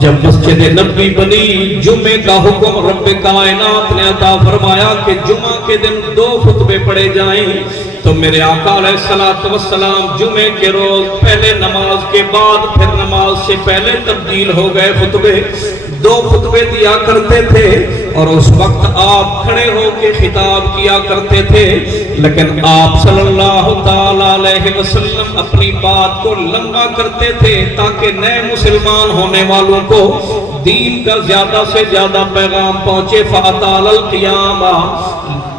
جب مسجد نبوی بنی، جمعے کا حکم رب کائنات نے عطا فرمایا کہ جمعہ کے دن 2 خطبے پڑھے جائیں، تو میرے آقا علیہ السلام جمعے کے روز پہلے نماز کے بعد پھر نماز سے پہلے تبدیل ہو گئے خطبے، 2 خطبے دیا کرتے تھے، اور اس وقت آپ کھڑے ہو کے خطاب کیا کرتے تھے، لیکن آپ صلی اللہ تعالی علیہ وسلم اپنی بات کو لمبا کرتے تھے تاکہ نئے مسلمان ہونے والوں کو دین کا زیادہ سے زیادہ پیغام پہنچے۔ فَأَطَالَ الْقِيَامَ،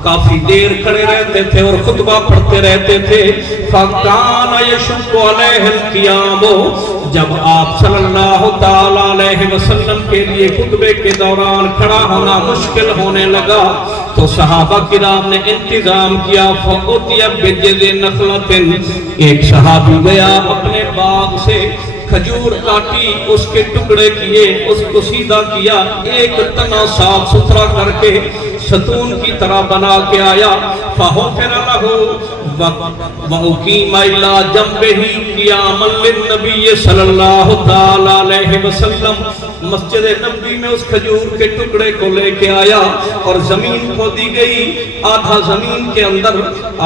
کافی دیر کھڑے رہتے تھے اور خطبہ پڑھتے رہتے تھے۔ فَكَانَ يَشُقُّ عَلَيْهِ الْقِيَامُ، جب آپ صلی اللہ تعالی علیہ وسلم کے لیے خطبے کے دوران کھڑا ہونا مشکل ہونے لگا تو صحابہ کرام نے انتظام کیا۔ فَأُتِيَ بِجِذْعِ نَخْلَةٍ، ایک صحابی گیا اپنے باغ سے کھجور کاٹی، اس کے ٹکڑے کیے، اس کو سیدھا کیا، ایک تنا صاف ستھرا کر کے ستون کی طرح بنا کے آیا۔ فَغُفِرَ لَهُ وَأُقِيمَ إِلَى جَنبِهِ قِيَامًا لِلنَّبِيِّ صلی اللہ تعالی علیہ وسلم، مسجد نبوی میں اس کھجور کے ٹکڑے کو لے کے آیا اور زمین کھودی گئی، آدھا زمین کے اندر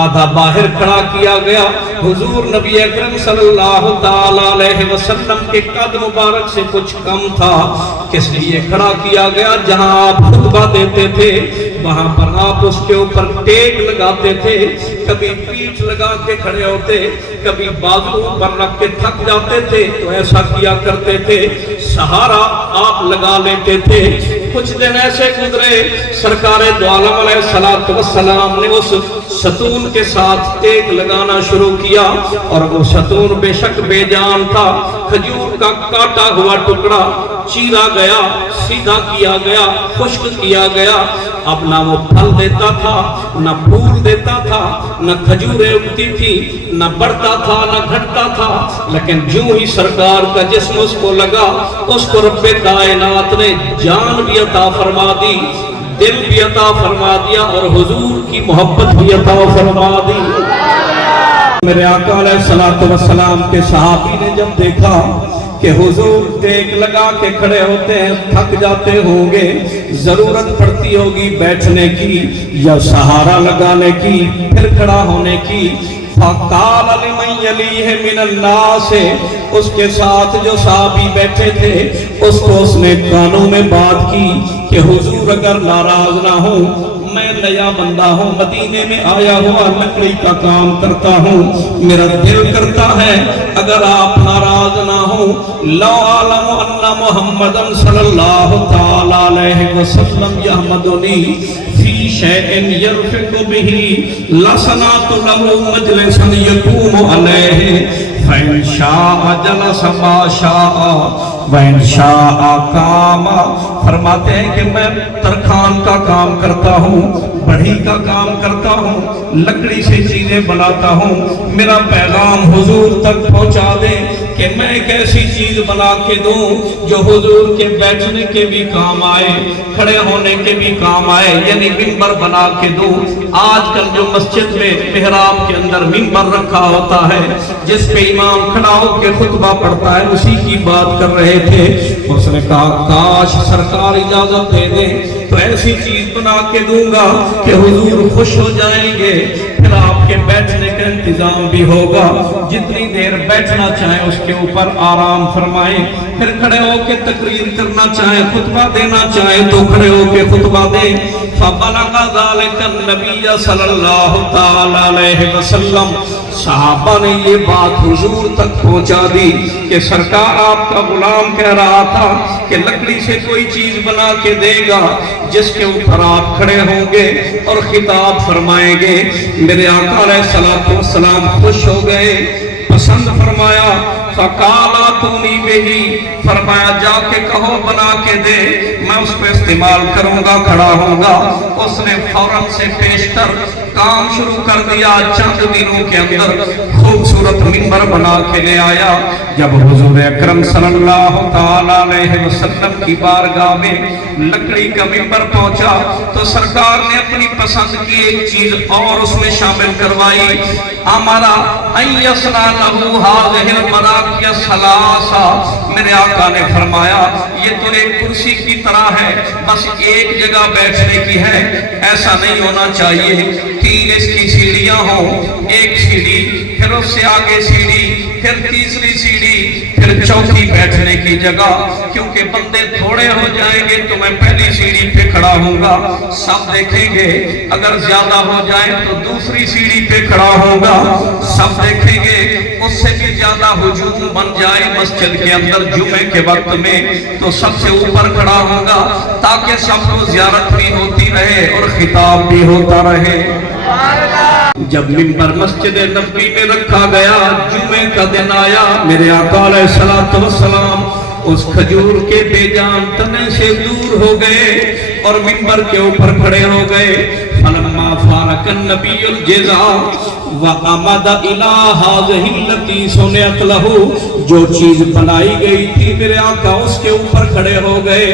آدھا باہر کھڑا کیا گیا۔ حضور نبی اکرم صلی اللہ تعالی علیہ وسلم کے قد مبارک سے کچھ کم تھا، کس لیے کھڑا کیا گیا؟ جہاں آپ خطبہ دیتے تھے وہاں پر آپ اس کے اوپر ٹیک لگاتے تھے، کبھی پیٹھ لگا کے کھڑے ہوتے، کبھی بازو پر رکھ کے تھک جاتے تھے تو ایسا کیا کرتے تھے، سہارا آپ لگا لیتے تھے۔ کچھ دن ایسے گزرے، سرکار دو عالم علیہ السلام نے اس ستون کے ساتھ ٹیک لگانا شروع کیا، اور وہ ستون بے شک بے جان تھا، کھجور کا کاٹا ہوا ٹکڑا چیرا گیا، سیدھا کیا گیا، خشک کیا گیا، اب نہ وہ پھل دیتا تھا، نہ پھول دیتا تھا، نہ کھجوریں اگتی تھی، نہ بڑھتا تھا، نہ گھٹتا تھا، لیکن جو ہی سرکار کا جسم اس کو لگا، اس کو رب کائنات نے جان بھی عطا فرما دی، دل بھی عطا فرما دیا، اور حضور کی محبت بھی عطا فرما دی۔ میرے آقا علیہ السلام کے صحابی نے جب دیکھا کہ حضور ٹیک لگا کے کھڑے ہوتے ہیں، تھک جاتے ہوں گے، ضرورت پڑتی ہوگی بیٹھنے کی یا سہارا لگانے کی، پھر کھڑا ہونے کی، فَقَالَ لِمَنْ يَلِيهِ مِنَ النَّاسِ، اس کے ساتھ جو صحابی بیٹھے تھے اس کو اس نے کانوں میں بات کی کہ حضور اگر ناراض نہ ہوں، میں نیا بندہ ہوں، مدینے میں آیا ہوا لکڑی کا کام کرتا ہوں، میرا دل کرتا ہے اگر آپ ناراض نہ ہوں، لَوْ عَلَمُ أَنَّ مُحَمَّدًا صلی اللہ تعالی علیہ وسلم یحمدنی فی شیء یرفق بہ لصنعت لہ مجلسا یقوم علیہ فإن شاء جلس ما شاء وإن شاء قام۔ فرماتے ہیں کہ میں ترخان کا کام کرتا ہوں، بڑھی کا کام کرتا ہوں، لکڑی سے چیزیں بناتا ہوں، میرا پیغام حضور تک پہنچا دیں کہ میں ایک ایسی چیز بنا کے دوں جو حضور کے بیٹھنے کے بھی کام آئے، کھڑے ہونے کے بھی کام آئے، یعنی منبر بنا کے دوں۔ آج کل جو مسجد میں محراب کے اندر منبر رکھا ہوتا ہے جس پہ امام کھڑا ہو کے خطبہ پڑھتا ہے، اسی کی بات کر رہے تھے۔ اس نے کہا کاش سرکار اجازت دے دیں تو ایسی چیز بنا کے دوں گا کہ حضور خوش ہو جائیں گے، پھر آپ کے بیٹھنے کا انتظام بھی ہوگا، جتنی دیر بیٹھنا چاہیں اس کے اوپر آرام فرمائیں، پھر کھڑے ہو کے تقریر کرنا چاہیں، خطبہ دینا چاہیں تو کھڑے ہو کے خطبہ دیں۔ فَبَلَغَ ذَلِكَ النَّبِيَّ صلی اللہ تعالی علیہ وسلم، صحابہ نے یہ بات حضور تک پہنچا دی کہ سرکار آپ کا غلام کہہ رہا تھا کہ لکڑی سے کوئی چیز بنا کے دے گا جس کے اوپر آپ کھڑے ہوں گے اور خطاب فرمائیں گے۔ میرے آقا علیہ السلام خوش ہو گئے، پسند فرمایا۔ فَقَالَ ائْتُونِي بِهِ، فرمایا جا کے کہو بنا کے دے، میں اس کو استعمال کروں گا، کھڑا ہوں گا۔ اس نے فوراً سے پیشتر کام شروع کر دیا، چند دنوں کے اندر خوبصورت منبر بنا کے لے آیا۔ جب حضور اکرم صلی اللہ تعالی علیہ وسلم کی بارگاہ میں لکڑی کا منبر پہنچا تو سرکار نے اپنی پسند کی ایک چیز اور اس میں شامل کروائی۔ امرا ان یصنع لہ ہذہ المراقی الثلاثہ، میرے آقا نے فرمایا یہ تو ایک کرسی کی طرح ہے، بس ایک جگہ بیٹھنے کی ہے، ایسا نہیں ہونا چاہیے، 3 اس کی سیڑھیاں ہوں، ایک سیڑھی پھر اس سے آگے سیڑھی پھر تیسری سیڑھی پھر چوتھی بیٹھنے کی جگہ، کیونکہ بندے تھوڑے ہو جائیں گے تو میں پہلی سیڑھی پہ کھڑا ہوں گا، سب دیکھیں گے، اگر زیادہ ہو جائیں تو دوسری سیڑھی پہ کھڑا ہوں گا، سب دیکھیں گے، اس سے بھی زیادہ ہجوم بن جائے مسجد کے اندر جمعے کے وقت میں تو سب سے اوپر کھڑا ہوں گا تاکہ سب کو زیارت بھی ہوتی رہے اور خطاب بھی ہوتا رہے۔ جب منبر مسجد نبوی میں رکھا گیا، جمعے کا دن آیا، میرے آقا علیہ الصلوۃ والسلام اس کھجور کے بے جان تنے سے دور ہو گئے اور منبر کے اوپر کھڑے ہو گئے۔ فلما فارق النبی الجزا وعمد الى هذه التي صنعت له، جو چیز بنائی گئی تھی میرے آقا اس کے اوپر کھڑے ہو گئے۔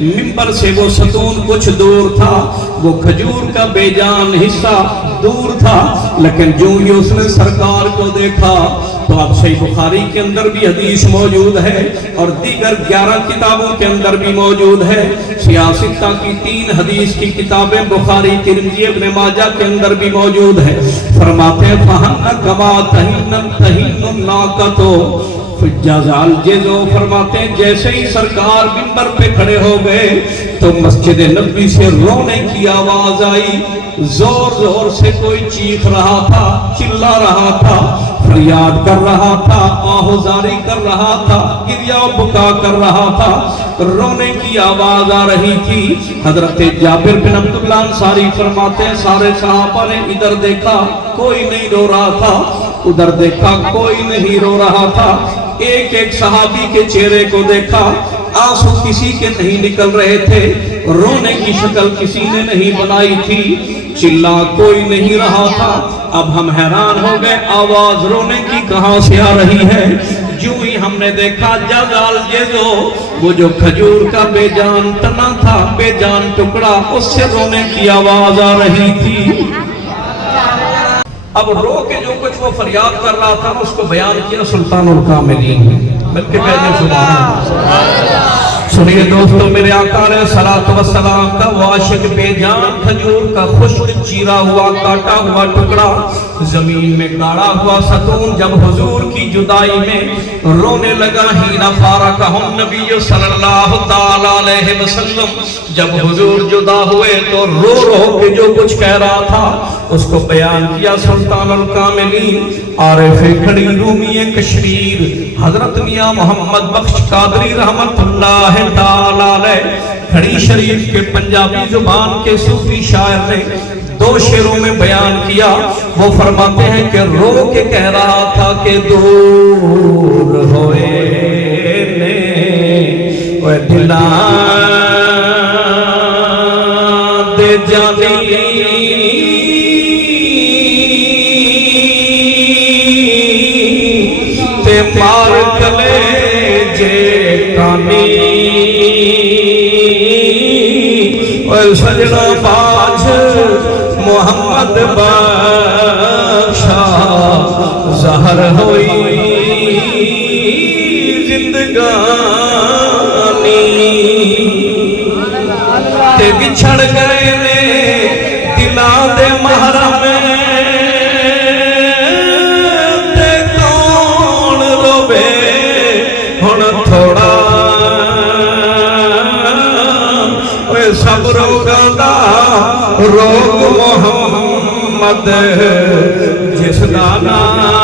منبر سے وہ ستون کچھ دور تھا، وہ کھجور کا بے جان حصہ دور تھا، لیکن جو ہی اس نے سرکار کو دیکھا تو اب صحیح بخاری کے اندر بھی حدیث موجود ہے اور دیگر 11 کتابوں کے اندر بھی موجود ہے، سیاستہ کی 3 حدیث کی کتابیں بخاری، ترمذی، ابن ماجہ کے اندر بھی موجود ہے۔ فرماتے ہیں فَهَنَّ كَمَا تَهِنَّ النَّاقَةُ فجازال جیزو، فرماتے ہیں جیسے ہی سرکار منبر پہ کھڑے ہو گئے تو مسجد نبوی سے رونے کی آواز آئی، زور زور سے کوئی چیخ رہا تھا، چلا رہا تھا، فریاد کر رہا تھا، آہوزاری کر رہا تھا، گریہ و بکا کر رہا تھا، رونے کی آواز آ رہی تھی۔ حضرت جابر بن عبداللہ انصاری فرماتے ہیں سارے صحابہ نے ادھر دیکھا کوئی نہیں رو رہا تھا، ادھر دیکھا کوئی نہیں رو رہا تھا، ایک ایک صحابی کے چہرے کو دیکھا، آنسو کسی کے نہیں نکل رہے تھے، رونے کی شکل کسی نے نہیں بنائی تھی، چلا کوئی نہیں رہا تھا۔ اب ہم حیران ہو گئے آواز رونے کی کہاں سے آ رہی ہے؟ جو ہی ہم نے دیکھا جزال جیزو، وہ جو کھجور کا بے جان تنا تھا، بے جان ٹکڑا، اس سے رونے کی آواز آ رہی تھی۔ اب رو کے جو کچھ وہ فریاد کر رہا تھا اس کو بیان کیا سلطان الکاملین نے، بلکہ پہلے سبحان اللہ۔ سنیے دوستو، میرے آقا علیہ الصلوۃ والسلام کا وہ عاشق بے جان کھجور کا خشک چیرا ہوا کاٹا ہوا ٹکڑا، زمین میں گاڑا ہوا ستون جب حضور کی جدائی میں رونے لگا، حین فارقہم نبی صلی اللہ تعالی علیہ وسلم، جب حضور جدا ہوئے تو رو رو کے جو کچھ کہہ رہا تھا اس کو بیان کیا سلطان الکاملین عارف کھڑی رومی کشمیر حضرت میاں محمد بخش قادری رحمت اللہ تعالی علیہ کھڑی شریف کے پنجابی زبان کے صوفی شاعر نے 2 شعروں میں بیان کیا۔ وہ فرماتے ہیں کہ رو کے کہہ رہا تھا کہ دور ہوئے نے وہ دلان دے جانی تے مار کلے جے کانی، اور سجنا باج محمد بخشا ظہر ہوئی زندگانی، تے بچھڑ گئے نے دلاں دے محرم، تے کون روے ہن تھوڑا، اوے سب روگاں دا روگ محمد جس دا نام